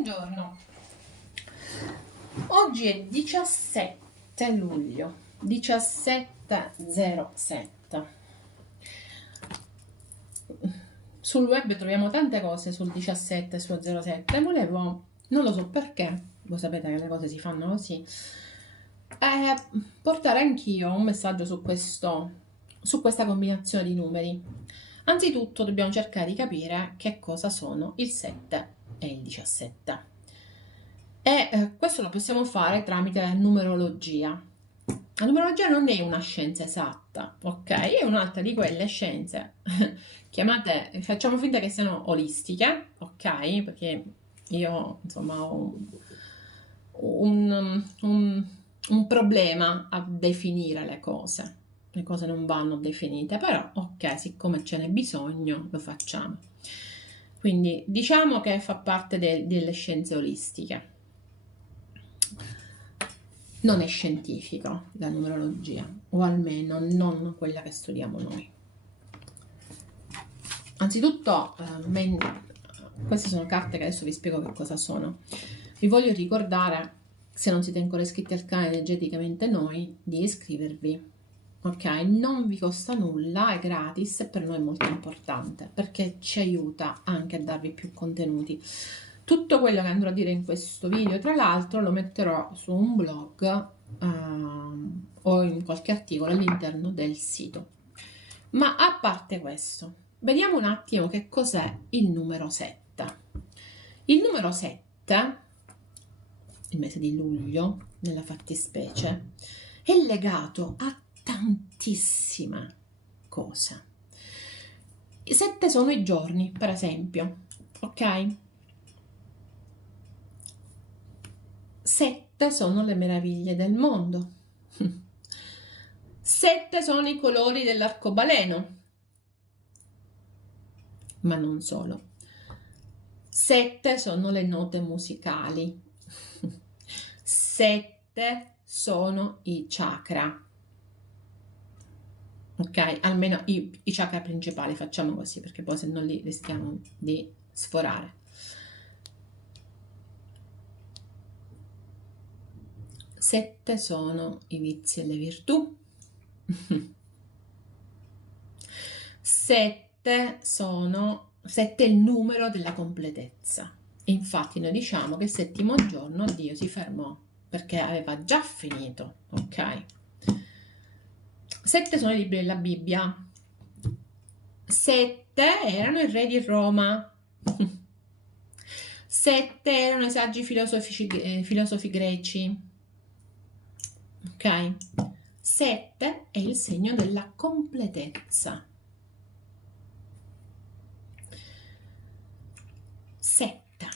Buongiorno, oggi è 17 luglio 17:07. Sul web troviamo tante cose sul 17 e sul 07. Volevo, non lo so perché, voi sapete che le cose si fanno così, portare anch'io un messaggio su questa combinazione di numeri. Anzitutto dobbiamo cercare di capire che cosa sono il 7 e il 17. Questo lo possiamo fare tramite la numerologia. La numerologia non è una scienza esatta, ok? È un'altra di quelle scienze chiamate, facciamo finta che siano olistiche, ok? Perché io, insomma, ho un problema a definire le cose. Le cose non vanno definite, però, ok, siccome ce n'è bisogno, lo facciamo. Quindi diciamo che fa parte delle scienze olistiche. Non è scientifico la numerologia, o almeno non quella che studiamo noi. Anzitutto, queste sono carte che adesso vi spiego che cosa sono. Vi voglio ricordare, se non siete ancora iscritti al canale Energeticamente Noi, di iscrivervi. Ok, non vi costa nulla, è gratis e per noi è molto importante perché ci aiuta anche a darvi più contenuti. Tutto quello che andrò a dire in questo video, tra l'altro, lo metterò su un blog o in qualche articolo all'interno del sito. Ma a parte questo, vediamo un attimo che cos'è il numero 7. Il numero 7, il mese di luglio, nella fattispecie, è legato a tantissime cose. I 7 sono i giorni, per esempio, ok? 7 sono le meraviglie del mondo. 7 sono i colori dell'arcobaleno. Ma non solo. 7 sono le note musicali. 7 sono i chakra. Ok, almeno i chakra principali, facciamo così, perché poi se non li rischiamo di sforare. 7 sono i vizi e le virtù. 7 è il numero della completezza. Infatti noi diciamo che il settimo giorno Dio si fermò perché aveva già finito, ok? 7 sono i libri della Bibbia. 7 erano i re di Roma. 7 erano i saggi filosofi greci. Ok? 7 è il segno della completezza. 7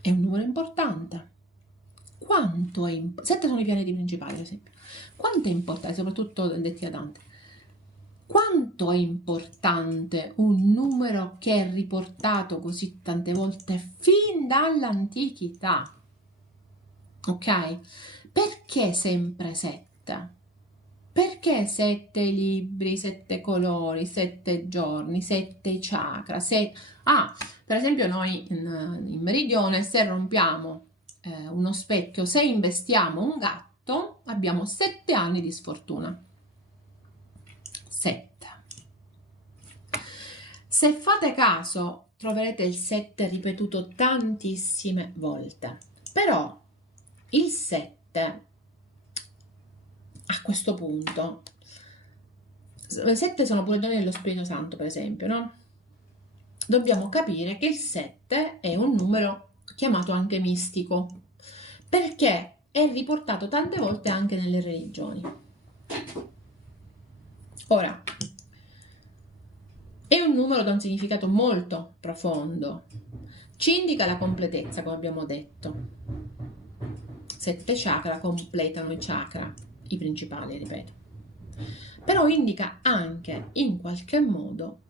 è un numero importante. Quanto è 7 sono i pianeti principali, ad esempio. Quanto è importante, soprattutto detti da Dante, quanto è importante un numero che è riportato così tante volte fin dall'antichità? Ok? Perché sempre 7? Perché 7 libri, 7 colori, 7 giorni, 7 chakra? Per esempio noi in Meridione, se rompiamo uno specchio, se investiamo un gatto, abbiamo 7 anni di sfortuna. 7. Se fate caso, troverete il 7 ripetuto tantissime volte. Però il 7, a questo punto, 7 sono pure giorni dello Spirito Santo, per esempio, no? Dobbiamo capire che il 7 è un numero chiamato anche mistico, perché è riportato tante volte anche nelle religioni. Ora, è un numero da un significato molto profondo. Ci indica la completezza, come abbiamo detto. 7 chakra completano i chakra, i principali, ripeto. Però indica anche, in qualche modo,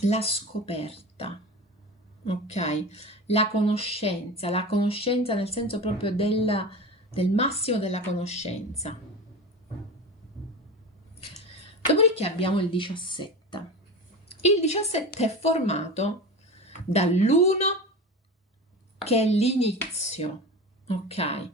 la scoperta, ok? La conoscenza nel senso proprio del massimo della conoscenza. Dopodiché abbiamo il 17. Il 17 è formato dall'1 che è l'inizio, ok?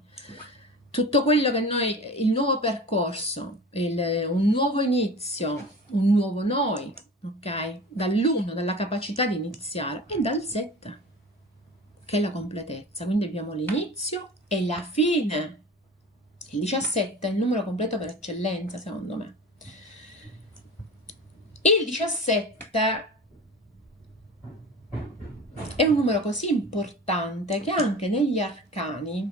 Tutto quello che noi, il nuovo percorso, un nuovo inizio, un nuovo noi, ok? Dall'1, dalla capacità di iniziare, e dal 7, che è la completezza. Quindi abbiamo l'inizio e la fine. Il 17 è il numero completo per eccellenza, secondo me. Il 17 è un numero così importante che anche negli arcani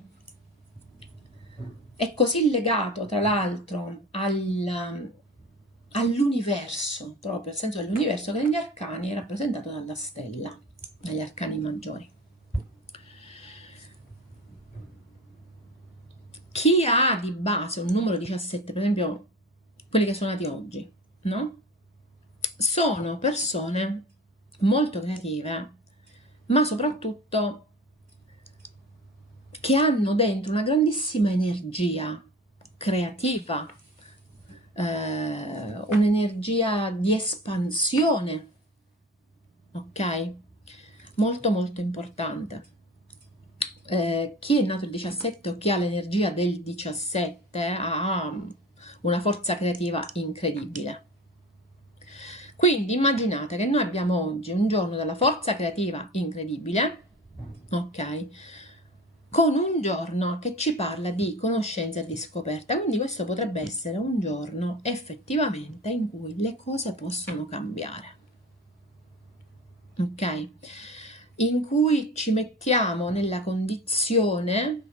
è così legato, tra l'altro, all'universo, proprio al senso dell'universo, che negli arcani è rappresentato dalla stella, negli arcani maggiori. Chi ha di base un numero 17, per esempio quelli che sono nati oggi, no? Sono persone molto creative, ma soprattutto che hanno dentro una grandissima energia creativa, un'energia di espansione, ok? Molto molto importante. Chi è nato il 17 o chi ha l'energia del 17 ha una forza creativa incredibile. Quindi immaginate che noi abbiamo oggi un giorno della forza creativa incredibile, ok? Con un giorno che ci parla di conoscenza e di scoperta. Quindi questo potrebbe essere un giorno effettivamente in cui le cose possono cambiare, ok? In cui ci mettiamo nella condizione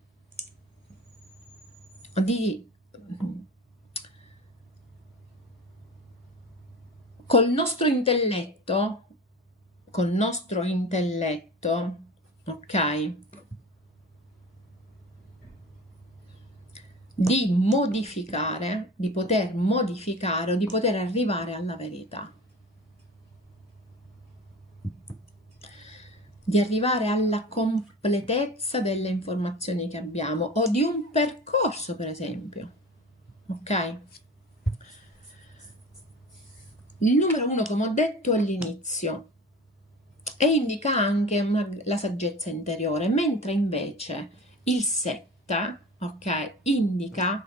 di col nostro intelletto, ok? Di modificare, di poter modificare o di poter arrivare alla verità. Di arrivare alla completezza delle informazioni che abbiamo o di un percorso, per esempio, ok? Il numero 1, come ho detto, è l'inizio e indica anche la saggezza interiore, mentre invece il 7, ok, indica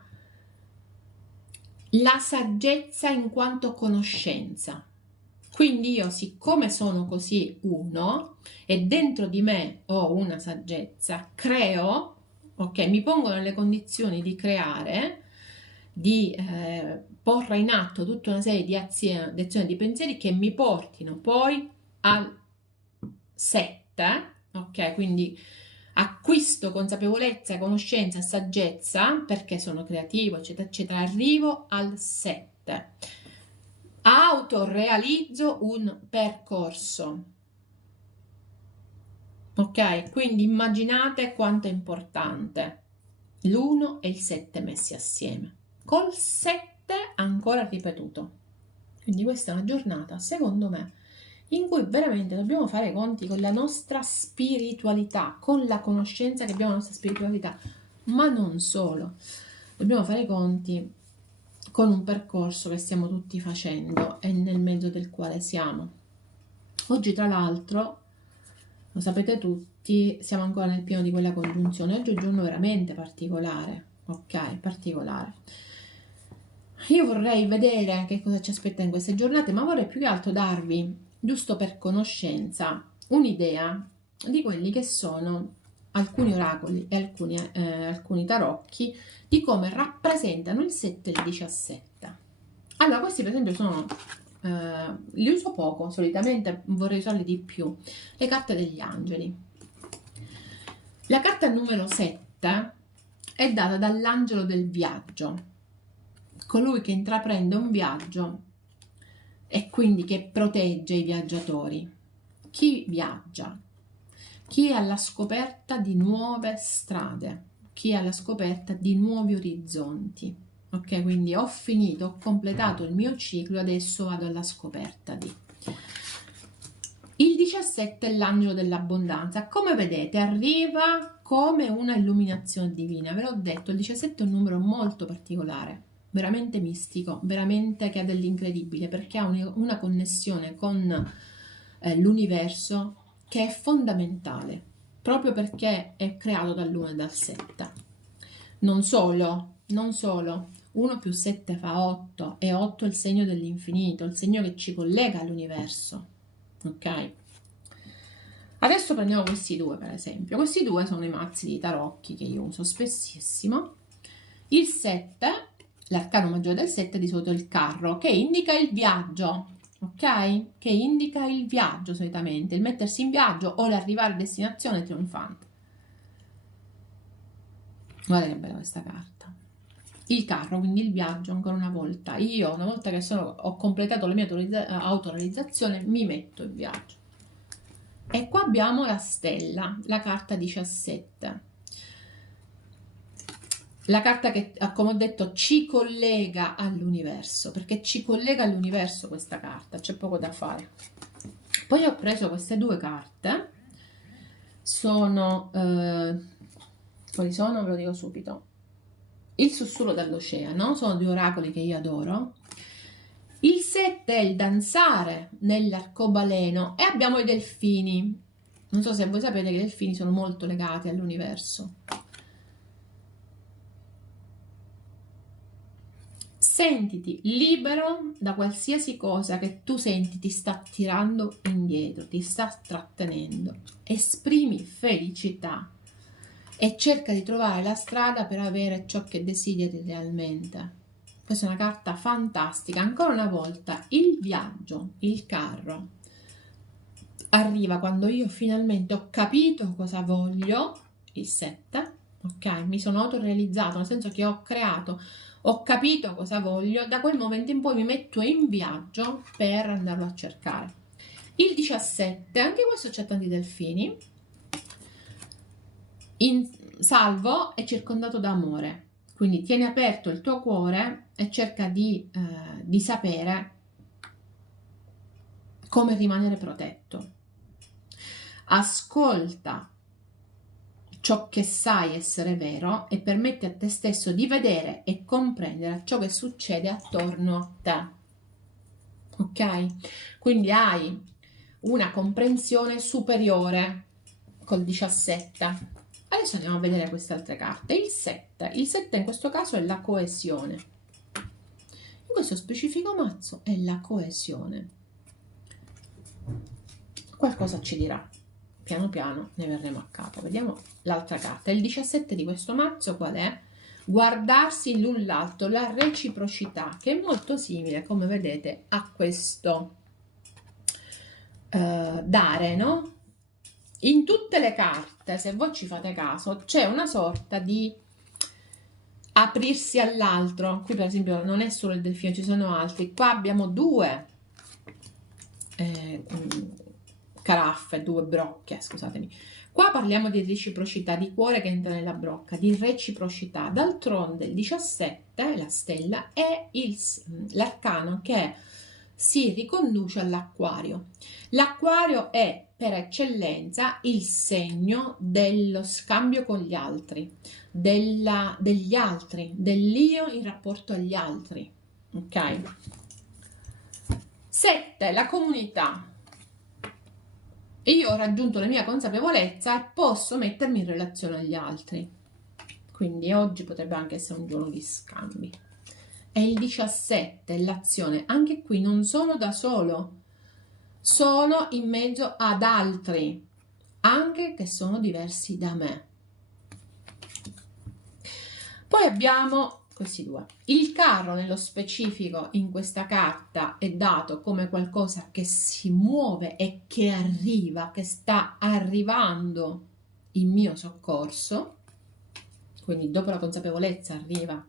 la saggezza in quanto conoscenza. Quindi io, siccome sono così uno e dentro di me ho una saggezza, creo, ok, mi pongo nelle condizioni di creare, di porre in atto tutta una serie di azioni, di pensieri che mi portino poi al 7, ok, quindi acquisto consapevolezza, conoscenza, saggezza, perché sono creativo, eccetera, eccetera, arrivo al 7. Autorealizzo un percorso, ok? Quindi immaginate quanto è importante l'1 e il 7 messi assieme, col 7 ancora ripetuto. Quindi questa è una giornata, secondo me, in cui veramente dobbiamo fare i conti con la nostra spiritualità, con la conoscenza che abbiamo della nostra spiritualità, ma non solo. Dobbiamo fare i conti con un percorso che stiamo tutti facendo e nel mezzo del quale siamo. Oggi, tra l'altro, lo sapete tutti, siamo ancora nel pieno di quella congiunzione. Oggi è un giorno veramente particolare, ok? Particolare. Io vorrei vedere che cosa ci aspetta in queste giornate, ma vorrei più che altro darvi, giusto per conoscenza, un'idea di quelli che sono alcuni oracoli e alcuni tarocchi di come rappresentano il 7 e il 17. Allora, questi per esempio sono, li uso poco, solitamente vorrei usarli di più, le carte degli angeli. La carta numero 7 è data dall'angelo del viaggio, colui che intraprende un viaggio e quindi che protegge i viaggiatori. Chi viaggia? Chi è alla scoperta di nuove strade? Chi è alla scoperta di nuovi orizzonti? Ok, quindi ho finito, ho completato il mio ciclo, adesso vado alla scoperta di. Il 17 è l'angelo dell'abbondanza. Come vedete, arriva come una illuminazione divina. Ve l'ho detto, il 17 è un numero molto particolare. veramente mistico, veramente che ha dell'incredibile, perché ha una connessione con l'universo che è fondamentale, proprio perché è creato dall'1 e dal 7. Non solo, non solo, 1 più 7 fa 8 e 8 è il segno dell'infinito, il segno che ci collega all'universo, ok? Adesso prendiamo questi due, per esempio. Questi due sono i mazzi di tarocchi che io uso spessissimo. Il 7, l'arcano maggiore del 7 di solito è il carro, che indica il viaggio, ok? Che indica il viaggio solitamente, il mettersi in viaggio o l'arrivare a destinazione trionfante. Guarda che bella questa carta. Il carro, quindi il viaggio, ancora una volta. Io, una volta che ho completato la mia autorealizzazione, mi metto in viaggio. E qua abbiamo la stella, la carta 17. La carta che, come ho detto, ci collega all'universo, perché ci collega all'universo questa carta, c'è poco da fare. Poi ho preso queste due carte, sono, quali sono? Ve lo dico subito. Il sussurro dell'oceano, sono due oracoli che io adoro. Il 7 è il danzare nell'arcobaleno e abbiamo i delfini. Non so se voi sapete che i delfini sono molto legati all'universo. Sentiti libero da qualsiasi cosa che tu senti ti sta tirando indietro, ti sta trattenendo. Esprimi felicità e cerca di trovare la strada per avere ciò che desideri realmente. Questa è una carta fantastica. Ancora una volta, il viaggio, il carro, arriva quando io finalmente ho capito cosa voglio, il 7, ok? Mi sono autorealizzato, nel senso che ho creato, ho capito cosa voglio, da quel momento in poi mi metto in viaggio per andarlo a cercare. Il 17, anche questo c'è tanti delfini, salvo e circondato da amore. Quindi tieni aperto il tuo cuore e cerca di sapere come rimanere protetto. Ascolta ciò che sai essere vero e permetti a te stesso di vedere e comprendere ciò che succede attorno a te. Ok? Quindi hai una comprensione superiore col 17. Adesso andiamo a vedere queste altre carte. Il 7. Il 7 in questo caso è la coesione. In questo specifico mazzo è la coesione. Qualcosa ci dirà. Piano piano ne verremo a capo. Vediamo l'altra carta. Il 17 di questo mazzo qual è? Guardarsi l'un l'altro, la reciprocità, che è molto simile, come vedete, a questo dare, no? In tutte le carte, se voi ci fate caso, c'è una sorta di aprirsi all'altro. Qui per esempio non è solo il delfino, ci sono altri. Qua abbiamo due caraffe, due brocche, scusatemi. Qua parliamo di reciprocità, di cuore che entra nella brocca, di reciprocità. D'altronde il 17, la stella, è l'arcano che si riconduce all'acquario. L'acquario è per eccellenza il segno dello scambio con gli altri, degli altri, dell'io in rapporto agli altri. Ok? 7. La comunità. Io ho raggiunto la mia consapevolezza e posso mettermi in relazione agli altri. Quindi oggi potrebbe anche essere un giorno di scambi. E il 17, l'azione. Anche qui non sono da solo, sono in mezzo ad altri, anche che sono diversi da me. Poi abbiamo questi due. Il carro nello specifico in questa carta è dato come qualcosa che si muove e che arriva, che sta arrivando in mio soccorso. Quindi dopo la consapevolezza arriva.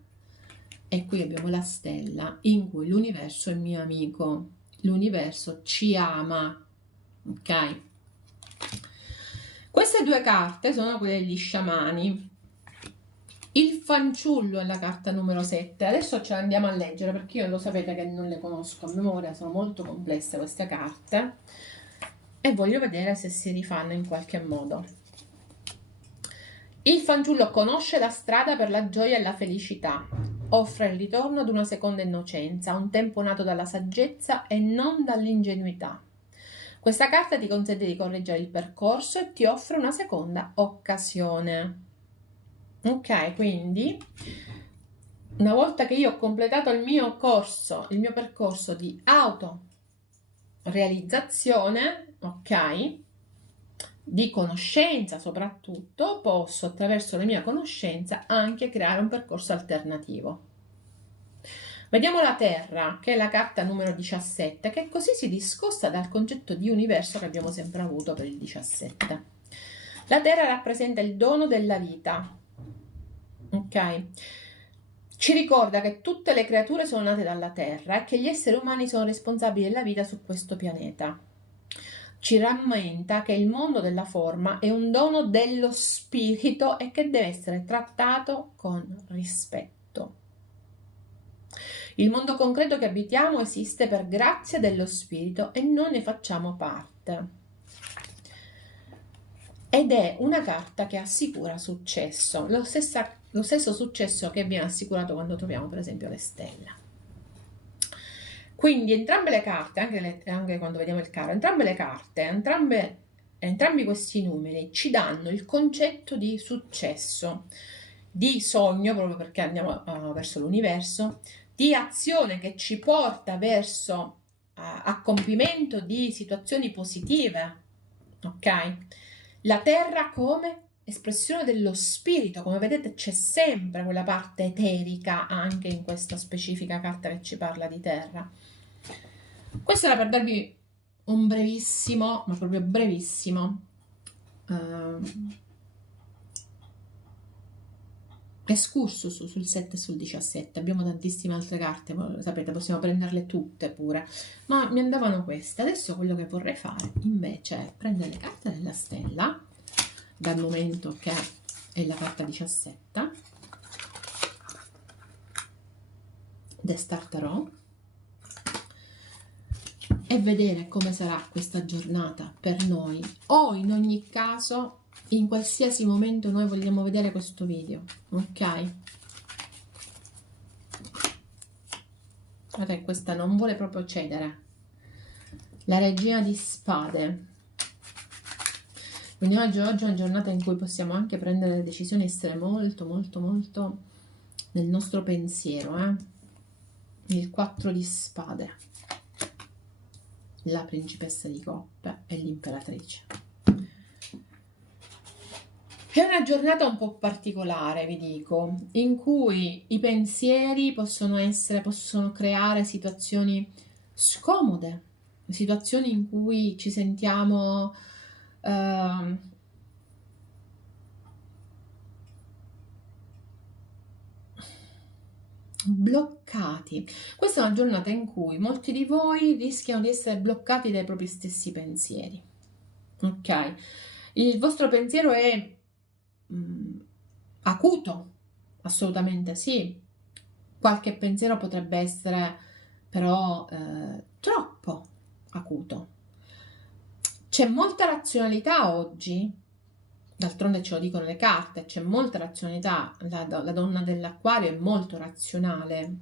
E qui abbiamo la stella in cui l'universo è mio amico. L'universo ci ama. Ok? Queste due carte sono quelle degli sciamani. Il fanciullo è la carta numero 7. Adesso ce la andiamo a leggere perché io lo sapete che non le conosco a memoria, sono molto complesse queste carte e voglio vedere se si rifanno in qualche modo. Il fanciullo conosce la strada per la gioia e la felicità. offre il ritorno ad una seconda innocenza, un tempo nato dalla saggezza e non dall'ingenuità. Questa carta ti consente di correggere il percorso e ti offre una seconda occasione. Ok, quindi una volta che io ho completato il mio corso, il mio percorso di autorealizzazione, ok, di conoscenza soprattutto, posso attraverso la mia conoscenza anche creare un percorso alternativo. Vediamo la Terra, che è la carta numero 17, che così si discosta dal concetto di universo che abbiamo sempre avuto per il 17. La Terra rappresenta il dono della vita, ok? Ci ricorda che tutte le creature sono nate dalla Terra e che gli esseri umani sono responsabili della vita su questo pianeta. Ci rammenta che il mondo della forma è un dono dello spirito e che deve essere trattato con rispetto. Il mondo concreto che abitiamo esiste per grazia dello spirito e noi ne facciamo parte. Ed è una carta che assicura successo, lo stesso successo che viene assicurato quando troviamo per esempio le stelle. Quindi entrambe le carte, anche quando vediamo il caro, entrambe le carte, entrambi questi numeri ci danno il concetto di successo, di sogno, proprio perché andiamo verso l'universo, di azione che ci porta verso a compimento di situazioni positive, ok? La terra come espressione dello spirito, come vedete c'è sempre quella parte eterica anche in questa specifica carta che ci parla di terra. Questo era per darvi un brevissimo, ma proprio brevissimo, excursus sul 7 e sul 17. Abbiamo tantissime altre carte, sapete, possiamo prenderle tutte pure, ma mi andavano queste. Adesso quello che vorrei fare invece è prendere le carte della stella, dal momento che è la carta 17, The Star Tarot, e vedere come sarà questa giornata per noi, o in ogni caso in qualsiasi momento noi vogliamo vedere questo video, ok? Guardate, questa non vuole proprio cedere, la regina di spade. Quindi oggi è una giornata in cui possiamo anche prendere le decisioni, essere molto molto molto nel nostro pensiero, il 4 di spade, la principessa di coppe e l'imperatrice. È una giornata un po' particolare, vi dico, in cui i pensieri possono creare situazioni scomode, situazioni in cui ci sentiamo bloccati. Questa è una giornata in cui molti di voi rischiano di essere bloccati dai propri stessi pensieri, ok? Il vostro pensiero è acuto, assolutamente sì. Qualche pensiero potrebbe essere però troppo acuto. C'è molta razionalità oggi, d'altronde ce lo dicono le carte, c'è molta razionalità, la donna dell'acquario è molto razionale,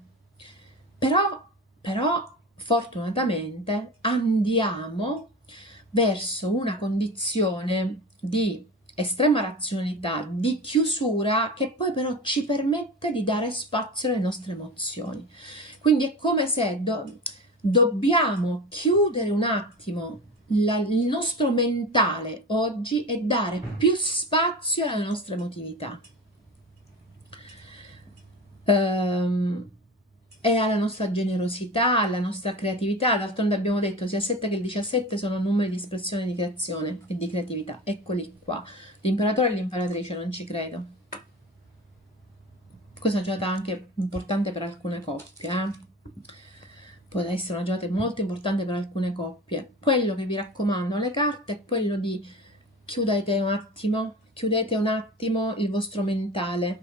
però fortunatamente andiamo verso una condizione di estrema razionalità, di chiusura, che poi però ci permette di dare spazio alle nostre emozioni. Quindi è come se dobbiamo chiudere un attimo il nostro mentale oggi e dare più spazio alla nostra emotività e alla nostra generosità, alla nostra creatività. D'altronde abbiamo detto sia il 7 che il 17 sono numeri di espressione di creazione e di creatività. Eccoli qua. L'imperatore e l'imperatrice, non ci credo. Questa è una giornata anche importante per alcune coppie, può essere una giornata molto importante per alcune coppie. Quello che vi raccomando alle carte è quello di chiudete un attimo il vostro mentale,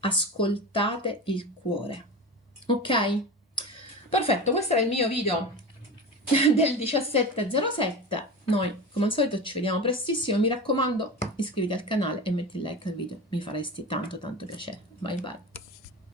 ascoltate il cuore, ok? Perfetto, questo era il mio video del 1707. Noi come al solito ci vediamo prestissimo, mi raccomando iscriviti al canale e metti il like al video, mi faresti tanto piacere. Bye bye.